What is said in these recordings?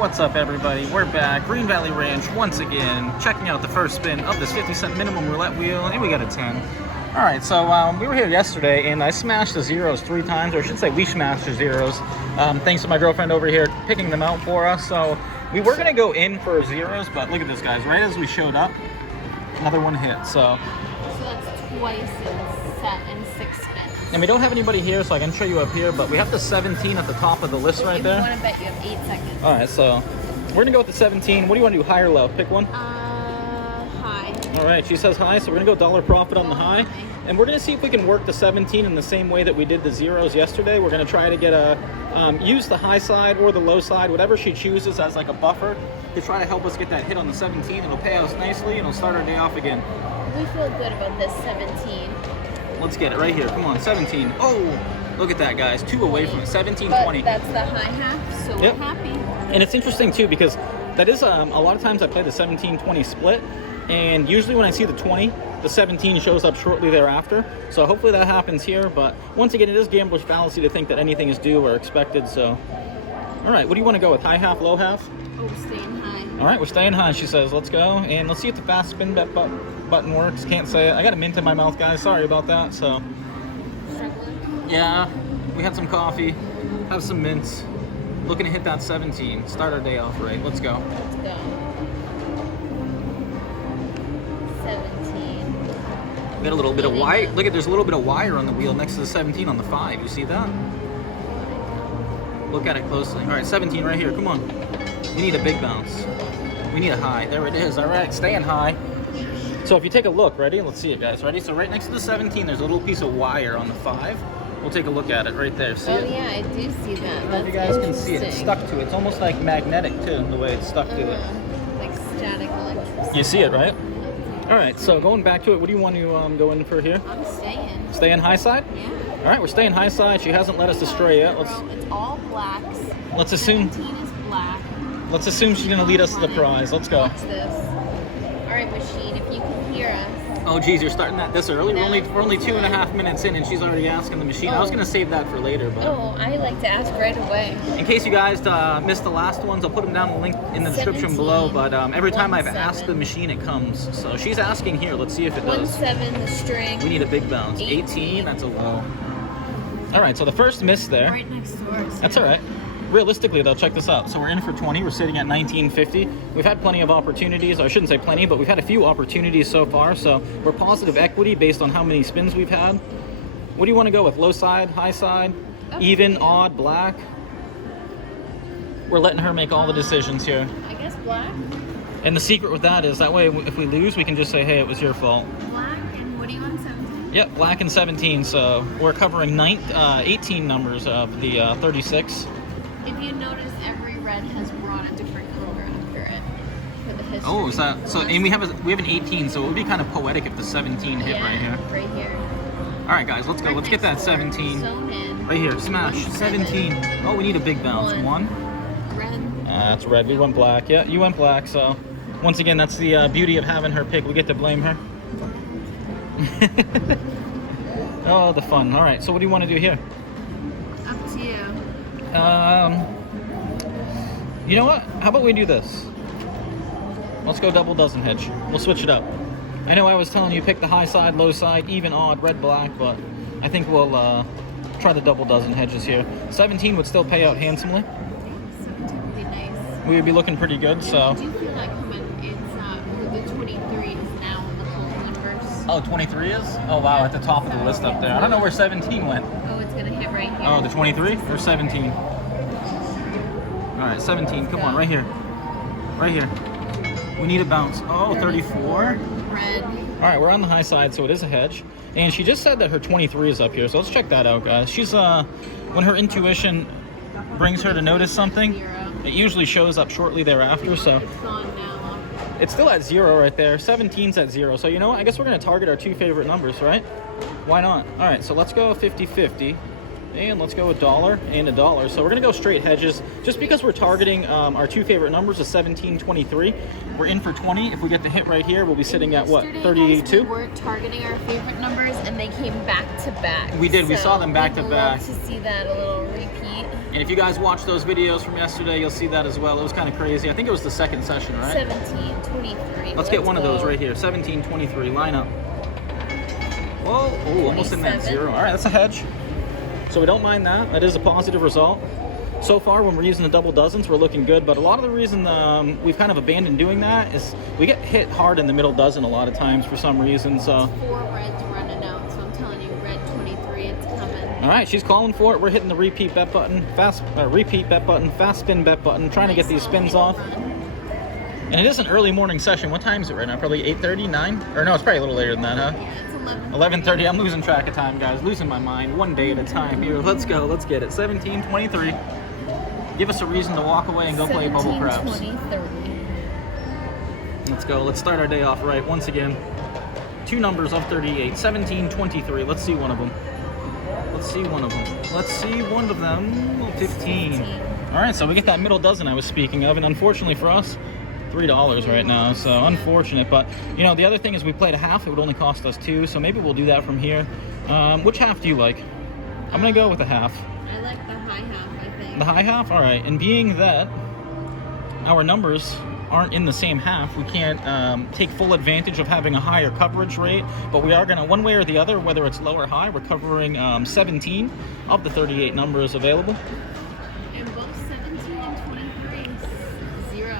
What's up, everybody? We're back, Green Valley Ranch once again, checking out the first spin of this 50-cent minimum roulette wheel, and we got a 10. All right, so we were here yesterday, and I smashed the zeros 3 times, or I should say we smashed the zeros, thanks to my girlfriend over here picking them out for us. So we were gonna go in for zeros, but look at this, guys. Right as we showed up, another one hit. So that's twice in 6 spins. And we don't have anybody here, so I can show you up here, but we have the 17 at the top of the list right there. If you want to bet, you have 8 seconds. All right, so we're gonna go with the 17. What do you want to do, high or low? Pick one. High. All right, she says high, so we're gonna go dollar profit on the high. And we're gonna see if we can work the 17 in the same way that we did the zeros yesterday. We're gonna try to get use the high side or the low side, whatever she chooses as like a buffer to try to help us get that hit on the 17. It'll pay us nicely and it'll start our day off again. We feel good about this 17. Let's get it right here. Come on, 17. Oh, look at that, guys. 2 away from it. 17, 20. That's the high half, so yep. We're happy. And it's interesting too because that is a lot of times I play the 17-20 split, and usually when I see the 20, the 17 shows up shortly thereafter. So hopefully that happens here. But once again, it is gambler's fallacy to think that anything is due or expected. So, all right, what do you want to go with? High half, low half? Oh, we're staying high. All right, we're staying high, she says. Let's go. And let's see if the fast spin bet button works. Can't say it. I got a mint in my mouth, guys. Sorry about that. So, struggling? Yeah, we had some coffee, have some mints. Looking to hit that 17. Start our day off right. Let's go. Let's go. 17. Got a little bit of wire. Look at, there's a little bit of wire on the wheel next to the 17 on the 5. You see that? Look at it closely. All right, 17 right here. Come on. We need a big bounce. We need a high. There it is. All right, staying high. So if you take a look, ready? Let's see it, guys. Ready? So right next to the 17, there's a little piece of wire on the 5. We'll take a look at it right there. See it? Oh yeah, I do see that. I don't know if you guys can see it. It's stuck to it. It's almost like magnetic too, the way it's stuck to it. Like static electricity. You see it, right? All right. So going back to it, what do you want to go in for here? I'm staying. Stay in high side? Yeah. All right, we're staying high side. She hasn't let us astray yet. It's all blacks. Let's assume. 17 is black. Let's assume she's gonna lead us to the prize. Let's go. Watch this. All right, machine. If you can hear us. Oh, geez, you're starting that this early. We're only 2.5 minutes in, and she's already asking the machine. I was gonna save that for later, but. Oh, I like to ask right away. In case you guys missed the last ones, I'll put them down the link in the description below. But every time I've asked the machine, it comes. So she's asking here. Let's see if it does. 17, the string. We need a big bounce. 18. That's a low. All right, so the first miss there. Right next door. That's all right. Realistically, though, check this out. So we're in for 20. We're sitting at 1950. We've had plenty of opportunities. Or I shouldn't say plenty, but we've had a few opportunities so far. So we're positive equity based on how many spins we've had. What do you want to go with? Low side, high side, even, odd, black? We're letting her make all the decisions here. I guess black. And the secret with that is that way, if we lose, we can just say, hey, it was your fault. Black, and what do you want, 17? Yep, black and 17. So we're covering 18 numbers of the 36. If you notice, every red has brought a different color after it for the history. Oh, is that so? And we have an 18, so it would be kind of poetic if the 17 hit right here. Right here. All right, guys, let's go. Let's get that 17 right here. Smash 17. Oh, we need a big bounce. One. Red. That's red. We went black. Yeah, you went black. So once again, that's the beauty of having her pick. We get to blame her. Oh, the fun. All right. So what do you want to do here? Up to you. You know what? How about we do this? Let's go double dozen hedge. We'll switch it up. I know I was telling you pick the high side, low side, even, odd, red, black, but I think we'll try the double dozen hedges here. 17 would still pay out handsomely. 17 would be nice. We would be looking pretty good, so. I do feel like the 23 is now in the full numbers. Oh, 23 is? Oh, wow, at the top of the list up there. I don't know where 17 went. Oh, it's going to hit right here. Oh, the 23 or 17? All right, 17. Come on, right here. Right here. We need a bounce. Oh, 34. Red. All right, we're on the high side, so it is a hedge. And she just said that her 23 is up here, so let's check that out, guys. She's, when her intuition brings her to notice something, it usually shows up shortly thereafter, so. It's gone now. It's still at 0 right there. 17's at 0. So, you know what? I guess we're going to target our 2 favorite numbers, right? Why not? All right, so let's go 50-50. And let's go $1 and $1. So we're gonna go straight hedges just because we're targeting our 2 favorite numbers of 17, 23. We're in for 20. If we get the hit right here, we'll be sitting at what, 32? We were targeting our favorite numbers and they came back to back. We did. We saw them back to back. We'd love to see that a little repeat. And if you guys watched those videos from yesterday, you'll see that as well. It was kind of crazy. I think it was the second session, right? 1723. Let's get one of those right here. 1723. Line up. Whoa. Oh, almost in that 0. All right, that's a hedge. So we don't mind that. That is a positive result. So far, when we're using the double dozens, we're looking good. But a lot of the reason we've kind of abandoned doing that is we get hit hard in the middle dozen a lot of times for some reason. So 4 reds running out. So I'm telling you, red 23, it's coming. all right, she's calling for it. We're hitting the repeat bet button, fast spin bet button, trying to get these spins off. And it is an early morning session. What time is it right now? Probably 8:30, 9? Or no, it's probably a little later than that, huh? Yeah, it's 11. 11:30. I'm losing track of time, guys. Losing my mind. One day at a time. Here, let's go. Let's get it. 1723. Give us a reason to walk away and go play bubble craps. 30. Let's go. Let's start our day off right. Once again, 2 numbers of 38. 1723. Let's see one of them. Let's see one of them. Let's see one of them. 15. All right, so we get that middle dozen I was speaking of, and unfortunately for us, $3 right now, so unfortunate. But you know, the other thing is we played a half. It would only cost us 2, so maybe we'll do that from here. Which half do you like? I'm gonna go with the half. I like the high half, I think. The high half? All right. And being that our numbers aren't in the same half, we can't take full advantage of having a higher coverage rate, but we are gonna, one way or the other, whether it's low or high, we're covering 17 of the 38 numbers available. And both 17 and 23 is 0.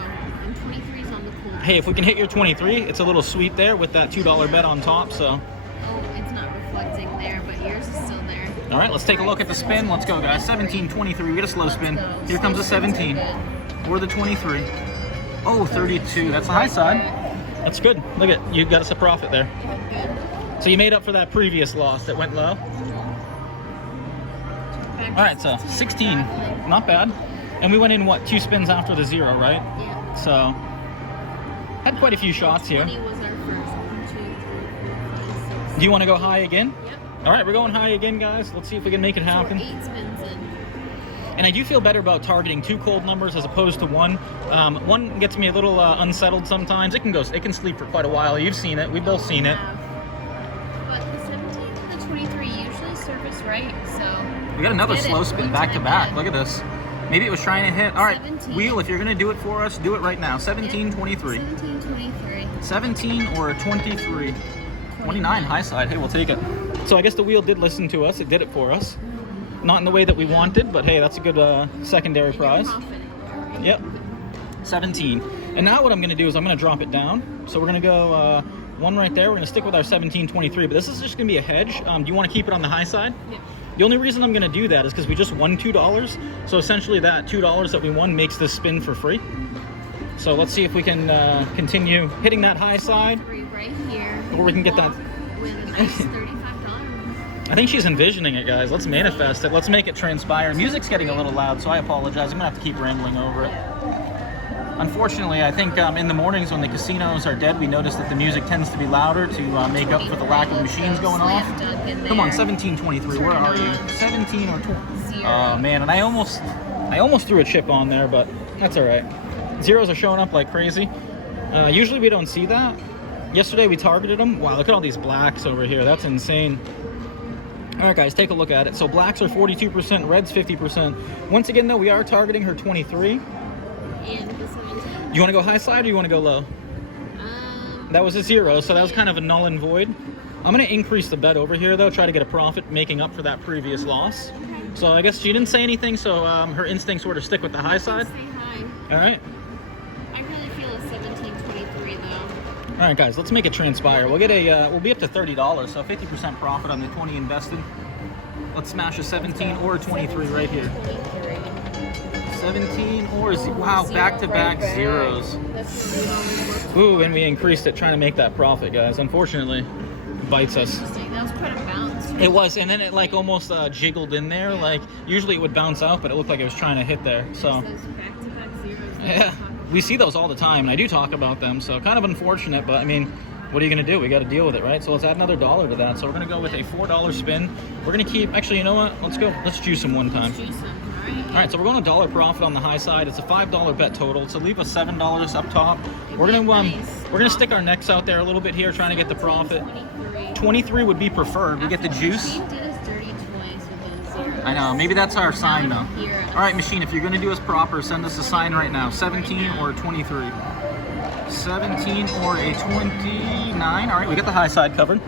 And 23 is on the cool. Hey, if we can hit your 23, it's a little sweet there with that $2 bet on top, so. Oh, it's not reflecting there, but yours is still there. All right, let's take a look at the spin. Let's go, guys. 1723. We get a slow spin. Here comes a 17 or the 23. Oh, 32. That's the high side. That's good. Look at you, got us a profit there. Good. So you made up for that previous loss that went low. All right, so 16. Not bad. And we went in what, 2 spins after the 0, right? Yeah. So had quite a few shots here. 20 was our first. 1, 2, 3, 4, 5, 6. Do you want to go high again? Yep. All right, we're going high again, guys. Let's see if we can make it happen. So 8 spins in. And I do feel better about targeting 2 cold numbers as opposed to 1. One gets me a little unsettled sometimes. It can sleep for quite a while. You've seen it. We've both seen it. But the 17 and the 23 usually service right, so. We got another slow spin back to back. Look at this. Maybe it was trying to hit. All right, 17. Wheel, if you're going to do it for us, do it right now. 1723. 1723. 17 or a 23. 29 high side. Hey, we'll take it. So I guess the wheel did listen to us. It did it for us. Not in the way that we wanted, but hey, that's a good secondary prize. Yep. 17. And now what I'm going to do is I'm going to drop it down. So we're going to go 1 right there. We're going to stick with our 1723, but this is just going to be a hedge. Do you want to keep it on the high side? Yeah. The only reason I'm going to do that is because we just won $2. So essentially that $2 that we won makes this spin for free. So let's see if we can continue hitting that high side. Right here. Or we can get that. With a nice $35. I think she's envisioning it, guys. Let's manifest it. Let's make it transpire. Music's getting a little loud, so I apologize. I'm going to have to keep rambling over it. Unfortunately, I think in the mornings when the casinos are dead, we notice that the music tends to be louder to make up for the lack of machines going off. Come on, 1723. Where are you? 17 or 20? Oh, man. And I almost threw a chip on there, but that's all right. Zeros are showing up like crazy. Usually we don't see that. Yesterday we targeted them. Wow, look at all these blacks over here. That's insane. All right, guys, take a look at it. So blacks are 42%, reds 50%. Once again, though, we are targeting her 23. And the 17. You want to go high side or you want to go low? That was a 0, so that was kind of a null and void. I'm going to increase the bet over here, though, try to get a profit making up for that previous loss. Okay. So I guess she didn't say anything, so her instincts were to stick with the high side. Stay high. All right. I really feel a 1723 though. All right, guys, let's make it transpire. We'll get we'll be up to $30, so 50% profit on the 20 invested. Let's smash a 17 or a 23 right here. 17 or wow, back-to-back zeros. Ooh, and we increased it trying to make that profit, guys. Unfortunately, it bites us. That was quite a bounce. It was, and then it like almost jiggled in there. Yeah. Like usually it would bounce out, but it looked like it was trying to hit there. So Those back-to-back zeros. yeah, we see those all the time, and I do talk about them. So kind of unfortunate, but I mean, what are you gonna do? We got to deal with it, right? So let's add another $1 to that. So we're gonna go with a $4 spin. We're gonna keep. Actually, you know what? Let's go. Let's juice them one time. Juice them. All right, so we're going $1 profit on the high side. It's a $5 bet total. So leave us $7 up top. We're gonna stick our necks out there a little bit here, trying to get the profit. 23 would be preferred. We get the juice. She did us dirty twice with those zeros. I know, maybe that's our sign though. Hear us. All right, machine, if you're gonna do us proper, send us a sign right now. 17 or 23. 17 or a 29. All right, we got the high side covered.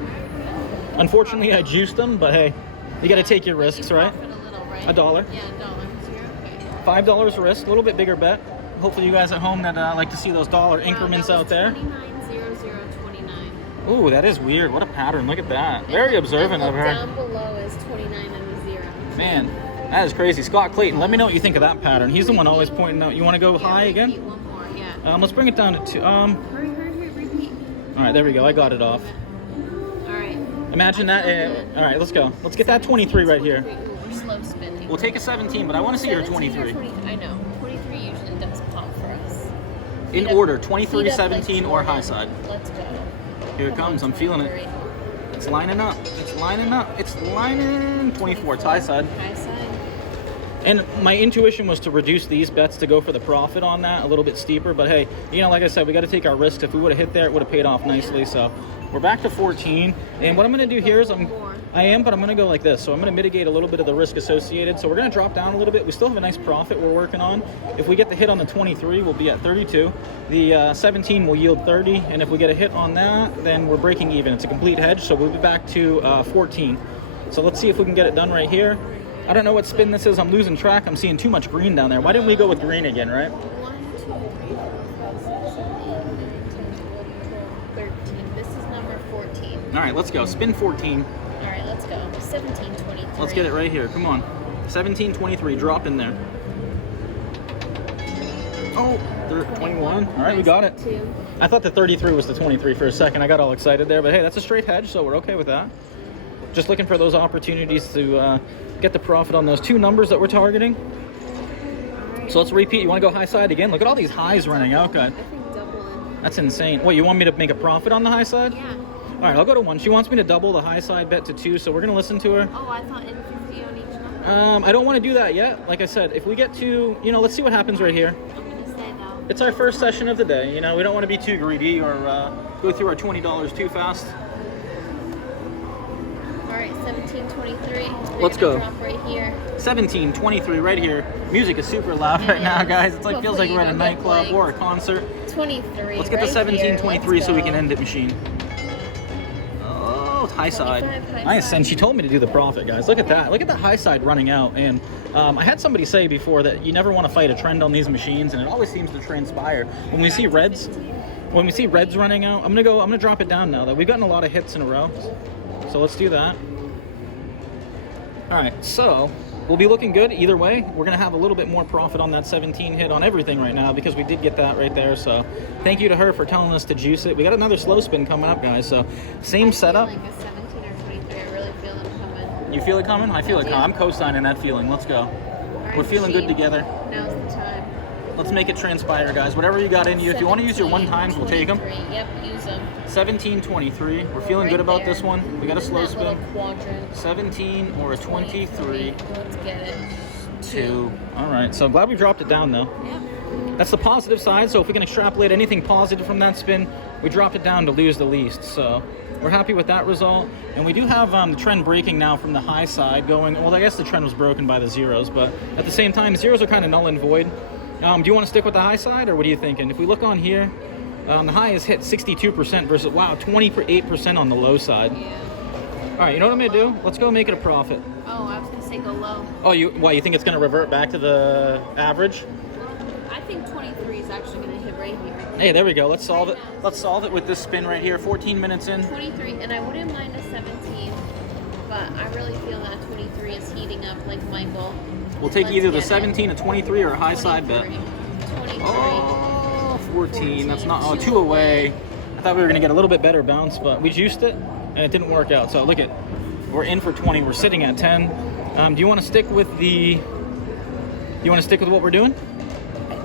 Unfortunately, I juiced them, but hey, you gotta take your risks, right? A $1. Yeah, $1. So you're okay. $5 risk, a little bit bigger bet. Hopefully you guys at home that like to see those dollar increments out there. 29.0029. Ooh, that is weird. What a pattern. Look at that. Very observant of her. Down below is 29 and a 0. Man, that is crazy. Scott Clayton, let me know what you think of that pattern. He's the one always pointing out. You want to go high again? Repeat one more, yeah. Let's bring it down to 2. Hurry, repeat. All right, there we go. I got it off. All right. Imagine that. All right, let's go. Let's get that 23 right here. Ooh, we're slow spinning. We'll take a 17, but I want to see your 17 or 23. 20 I know. 23 usually does pop for us. In order, 23, 17, or high side. Let's go. Here it comes. I'm feeling it. It's lining up. It's lining up. It's lining. 24. It's high side. High side. And my intuition was to reduce these bets to go for the profit on that a little bit steeper. But hey, you know, like I said, we got to take our risks. If we would have hit there, it would have paid off nicely. So we're back to 14. And what I'm going to do here is but I'm going to go like this. So I'm going to mitigate a little bit of the risk associated. So we're going to drop down a little bit. We still have a nice profit we're working on. If we get the hit on the 23, we'll be at 32. The 17 will yield 30. And if we get a hit on that, then we're breaking even. It's a complete hedge. So we'll be back to 14. So let's see if we can get it done right here. I don't know what spin this is. I'm losing track. I'm seeing too much green down there. Why didn't we go with green again, right? 1, 2, 3, 4, 5, 6, 7, 8, 9, 10, 11, 12, 13. This is number 14. All right, let's go. Spin 14. All right, let's go. 17, 23. Let's get it right here. Come on. 17, 23. Drop in there. Oh, 21. All right, we got it. 2. I thought the 33 was the 23 for a second. I got all excited there, but hey, that's a straight hedge, so we're okay with that. Just looking for those opportunities to get the profit on those 2 numbers that we're targeting. So let's repeat. You want to go high side again? Look at all these highs running out, guys. I think double in. That's insane. What, you want me to make a profit on the high side? Yeah. All right, I'll go to 1. She wants me to double the high side bet to 2, so we're going to listen to her. Oh, I thought in 50 on each number. I don't want to do that yet. Like I said, if we get to, you know, let's see what happens right here. I'm going to say though. It's our first session of the day. You know, we don't want to be too greedy or go through our $20 too fast. All right, 17.23. Let's go. Drop right here. 17.23 right here. Music is super loud right now, guys. It's like feels like we're at a nightclub or a concert. 23. Let's get the 17.23 so we can end it, machine. Oh, high side. Nice, and she told me to do the profit, guys. Look at that. Look at the high side running out. And I had somebody say before that you never want to fight a trend on these machines, and it always seems to transpire. When we see reds running out, I'm gonna drop it down now that we've gotten a lot of hits in a row. So let's do that. All right, so we'll be looking good either way. We're gonna have a little bit more profit on that 17 hit on everything right now because we did get that right there. So thank you to her for telling us to juice it. We got another slow spin coming up, guys. So same setup. Like a 17 or 23. I really feel it coming. You feel it coming? I feel it coming. I'm co-signing that feeling. Let's go. Right, We're feeling good together. Now's the time. Let's make it transpire, guys. Whatever you got in you. If you want to use your 1 times, we'll take them. Yep, use them. 17.23. We're feeling good about this one. We got a slow spin. 17 or a 23. Let's get it. 2. All right. So glad we dropped it down though. Yep. That's the positive side. So if we can extrapolate anything positive from that spin, we dropped it down to lose the least. So we're happy with that result. And we do have the trend breaking now from the high side going. Well, I guess the trend was broken by the zeros, but at the same time, the zeros are kind of null and void. Do you want to stick with the high side, or what are you thinking? If we look on here, the high is hit 62% versus, wow, 28% on the low side. Yeah. All right, you know what I'm going to do? Let's go make it a profit. Oh, I was going to say go low. Oh, you think it's going to revert back to the average? I think 23 is actually going to hit right here. Hey, there we go. Let's solve it. Let's solve it with this spin right here. 14 minutes in. 23, and I wouldn't mind a 17, but I really feel that 23 is heating up like Michael. We'll take either the 17, a 23, or a high side bet. 23. Oh, 14. That's not. Oh, 2 away. I thought we were going to get a little bit better bounce, but we juiced it, and it didn't work out. So look at, we're in for 20. We're sitting at 10. Do you want to stick with the? You want to stick with what we're doing?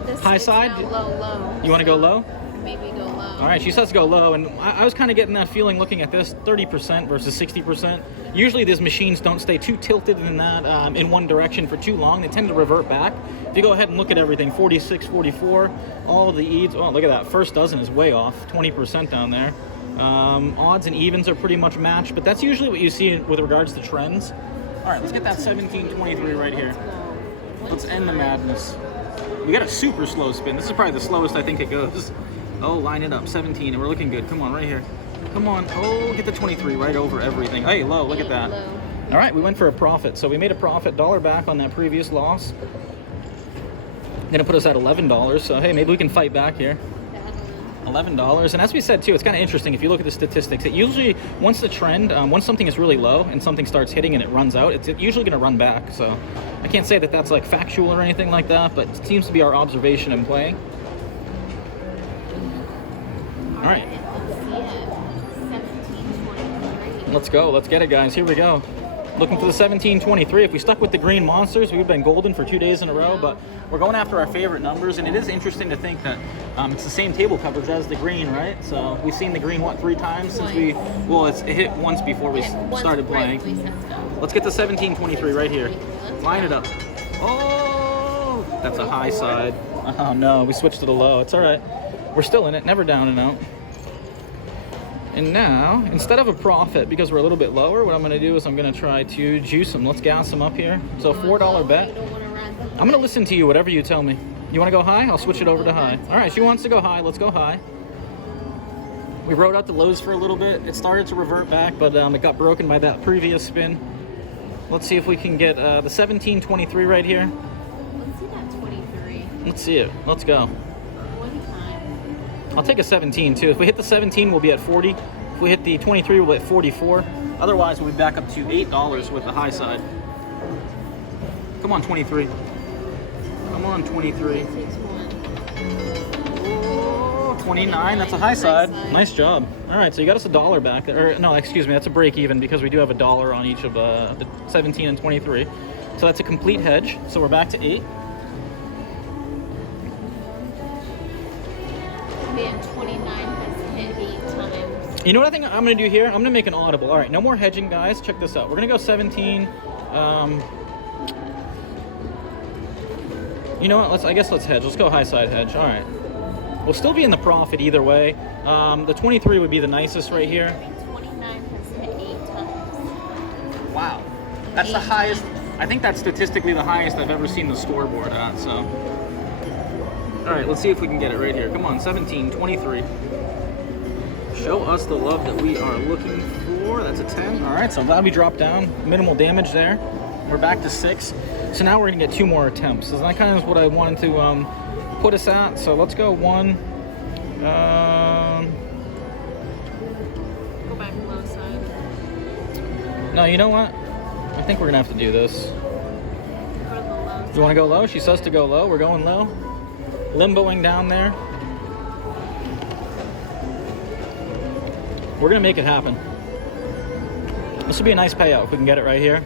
This High side? Low. You want to go low? Maybe go low. All right, she says go low, and I was kind of getting that feeling looking at this, 30% versus 60%. Usually these machines don't stay too tilted in that in one direction for too long. They tend to revert back. If you go ahead and look at everything, 46, 44, all of the ETGs, oh, look at that. First dozen is way off, 20% down there. Odds and evens are pretty much matched, but that's usually what you see with regards to trends. All right, let's get that 1723 right here. Let's go. Let's end the madness. We got a super slow spin. This is probably the slowest I think it goes. Oh, line it up, 17, and we're looking good. Come on, right here. Come on. Oh, get the 23 right over everything. Hey, low, look at that. Low. All right, we went for a profit. So we made a profit, $1 back on that previous loss. Gonna put us at $11. So hey, maybe we can fight back here. $11. And as we said too, it's kind of interesting if you look at the statistics. It usually, once the trend, once something is really low and something starts hitting and it runs out, it's usually going to run back. So I can't say that that's like factual or anything like that, but it seems to be our observation and play. All right. Let's see it. 1723. Let's go. Let's get it, guys. Here we go. Looking for the 1723. If we stuck with the green monsters, we would have been golden for 2 days in a row, but we're going after our favorite numbers, and it is interesting to think that it's the same table coverage as the green, right? So we've seen the green, what, 3 times since we, well, it hit once before we started playing. Let's get the 1723 right here. Line it up. Oh, that's a high side. Oh no, we switched to the low. It's all right. We're still in it, never down and out. And now, instead of a profit, because we're a little bit lower, what I'm going to do is I'm going to try to juice them. Let's gas them up here. So $4 bet. I'm going to listen to you, whatever you tell me. You want to go high? I'll switch it over to high. All right, she wants to go high. Let's go high. We rode out the lows for a little bit. It started to revert back, but it got broken by that previous spin. Let's see if we can get the 1723 right here. Let's see that 23. Let's see it. Let's go. One time. I'll take a 17 too. If we hit the 17, we'll be at 40. If we hit the 23, we'll be at 44. Otherwise, we'll be back up to $8 with the high side. Come on, 23. Come on, 23. Takes one. Oh, 29. That's a high side. Nice job. All right, so you got us $1 back. Or no, excuse me, that's a break even because we do have $1 on each of the 17 and 23. So that's a complete hedge. So we're back to 8. Man, 29 has hit 8 times. You know what I think I'm going to do here? I'm going to make an audible. All right, no more hedging, guys. Check this out. We're going to go 17. You know what? I guess let's hedge. Let's go high side hedge. All right. We'll still be in the profit either way. The 23 would be the nicest right here. 29 has hit 8 times. Wow. That's the highest. I think that's statistically the highest I've ever seen the scoreboard at. So. All right, let's see if we can get it right here. Come on, 17, 23. Show us the love that we are looking for. That's a 10. All right, so I'm glad we dropped down. Minimal damage there. We're back to 6. So now we're gonna get 2 more attempts. So that kind of is what I wanted to put us at. So let's go 1. Go back low side. No, you know what? I think we're gonna have to do this. Go to the low. You wanna go low? She says to go low. We're going low. Limboing down there. We're gonna make it happen. This would be a nice payout if we can get it right here.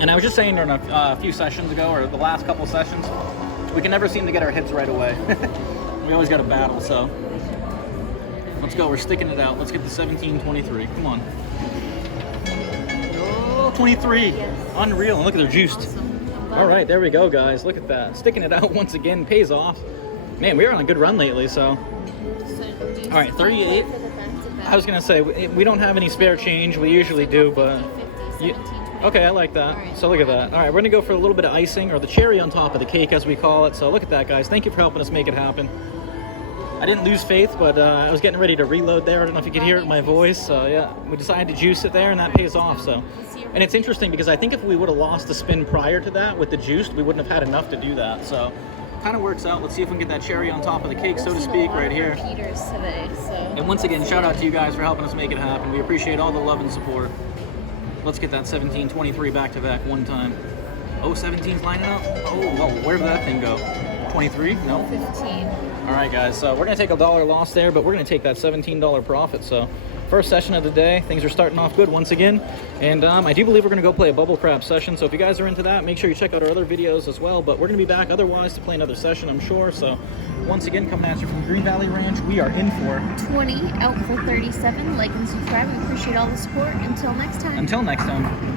And I was just saying during a few sessions ago, or the last couple sessions, we can never seem to get our hits right away. We always got to battle, so. Let's go, we're sticking it out. Let's get the 1723, come on. Oh, 23, Yes. Unreal, and look at they're juiced. Awesome. All right, there we go, guys. Look at that. Sticking it out once again pays off. Man, we're on a good run lately, so. All right, 38. I was going to say, we don't have any spare change. We usually do, but. Okay, I like that. Right. So look at that. All right, we're going to go for a little bit of icing, or the cherry on top of the cake, as we call it. So look at that, guys. Thank you for helping us make it happen. I didn't lose faith, but I was getting ready to reload there. I don't know if you could hear it in my voice. So yeah, we decided to juice it there, and that pays off. So, and it's interesting because I think if we would have lost the spin prior to that with the juiced, we wouldn't have had enough to do that. So kind of works out. Let's see if we can get that cherry on top of the cake, so to speak, right here. Repeaters today, so. And once again, shout out to you guys for helping us make it happen. We appreciate all the love and support. Let's get that 1723 back to back one time. Oh, 17's lining up. Oh, well, where did that thing go? 23? No. 15. All right, guys. So we're gonna take $1 loss there, but we're gonna take that $17 profit. So first session of the day, things are starting off good once again. And I do believe we're gonna go play a bubble crab session. So if you guys are into that, make sure you check out our other videos as well. But we're gonna be back otherwise to play another session, I'm sure. So once again, coming at you from Green Valley Ranch, we are in for 20, out for 37. Like and subscribe. We appreciate all the support. Until next time. Until next time.